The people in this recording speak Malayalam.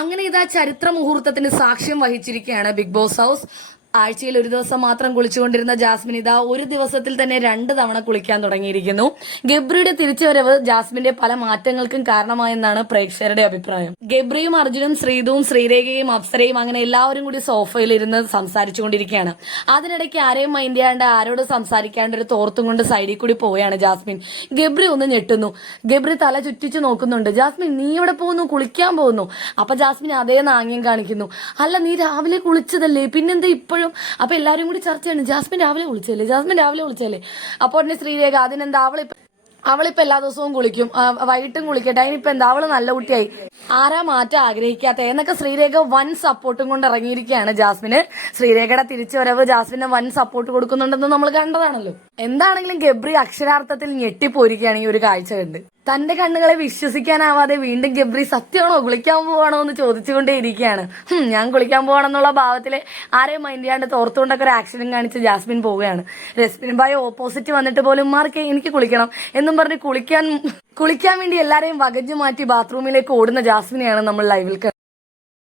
അങ്ങനെ ഇതാ ചരിത്ര മുഹൂർത്തത്തിന് സാക്ഷ്യം വഹിച്ചിരിക്കുകയാണ് ബിഗ് ബോസ് ഹൗസ്. ആഴ്ചയിൽ ഒരു ദിവസം മാത്രം കുളിച്ചുകൊണ്ടിരുന്ന ജാസ്മിൻ ഇതാ ഒരു ദിവസത്തിൽ തന്നെ 2 തവണ കുളിക്കാൻ തുടങ്ങിയിരിക്കുന്നു. ഗബ്രിയുടെ തിരിച്ചുവരവ് ജാസ്മിന്റെ പല മാറ്റങ്ങൾക്കും കാരണമായെന്നാണ് പ്രേക്ഷകരുടെ അഭിപ്രായം. ഗബ്രിയും അർജുനും ശ്രീതുവും ശ്രീരേഖയും അപ്സരയും അങ്ങനെ എല്ലാവരും കൂടി സോഫയിൽ ഇരുന്ന് സംസാരിച്ചുകൊണ്ടിരിക്കുകയാണ്. അതിനിടയ്ക്ക് ആരെയും മൈൻഡ് ചെയ്യാണ്ട് ആരോട് സംസാരിക്കാണ്ട് ഒരു തോർത്തും കൊണ്ട് സൈഡിൽ കൂടി പോവുകയാണ് ജാസ്മിൻ. ഗബ്രി ഒന്ന് ഞെട്ടുന്നു. ഗബ്രി തല ചുറ്റിച്ചു നോക്കുന്നുണ്ട്. ജാസ്മിൻ, നീ എവിടെ പോകുന്നു? കുളിക്കാൻ പോകുന്നു. അപ്പൊ ജാസ്മിൻ അതേ നാണ്യം കാണിക്കുന്നു. അല്ല, നീ രാവിലെ കുളിച്ചതല്ലേ, പിന്നെന്താ ഇപ്പോഴും? അപ്പൊ എല്ലാരും കൂടി ചർച്ചയാണ്, ജാസ്മിൻ രാവിലെ കുളിച്ചല്ലേ. അപ്പോൾ തന്നെ ശ്രീരേഖ, അതിനെന്താ, അവളിപ്പോ എല്ലാ ദിവസവും കുളിക്കും, വൈകിട്ടും കുളിക്കട്ടെ, അതിനിപ്പോ എന്താ, അവള് നല്ല കുട്ടിയായി, ആരാ മാറ്റം ആഗ്രഹിക്കാത്ത എന്നൊക്കെ ശ്രീരേഖ വൻ സപ്പോർട്ടും കൊണ്ട് ഇറങ്ങിയിരിക്കുകയാണ് ജാസ്മിന്. ശ്രീരേഖയുടെ തിരിച്ചുവരവ് ജാസ്മിന് വൻ സപ്പോർട്ട് കൊടുക്കുന്നുണ്ടെന്ന് നമ്മൾ കണ്ടതാണല്ലോ. എന്താണെങ്കിലും ഗബ്രി അക്ഷരാർത്ഥത്തിൽ ഞെട്ടിപ്പോയിരിക്കുകയാണ് ഈ ഒരു കാഴ്ച കണ്ട്. തന്റെ കണ്ണുകളെ വിശ്വസിക്കാനാവാതെ വീണ്ടും ഗബ്രി സത്യമാണോ, കുളിക്കാൻ പോവാണോ എന്ന് ചോദിച്ചുകൊണ്ടേയിരിക്കുകയാണ്. ഞാൻ കുളിക്കാൻ പോവാണെന്നുള്ള ഭാവത്തില് ആരെയും മൈൻഡ് ചെയ്യാണ്ട് തോർത്തുകൊണ്ടൊക്കെ ഒരു ആക്ഷനും കാണിച്ച് ജാസ്മിൻ പോവുകയാണ്. രശ്മിൻ ഭായ് ഓപ്പോസിറ്റ് വന്നിട്ട് പോലും മാർക്ക് എനിക്ക് കുളിക്കണം എന്നും പറഞ്ഞ് കുളിക്കാൻ വേണ്ടി എല്ലാരെയും വകഞ്ഞു മാറ്റി ബാത്റൂമിലേക്ക് ഓടുന്ന ജാസ്മിനെയാണ് നമ്മൾ ലൈവിൽ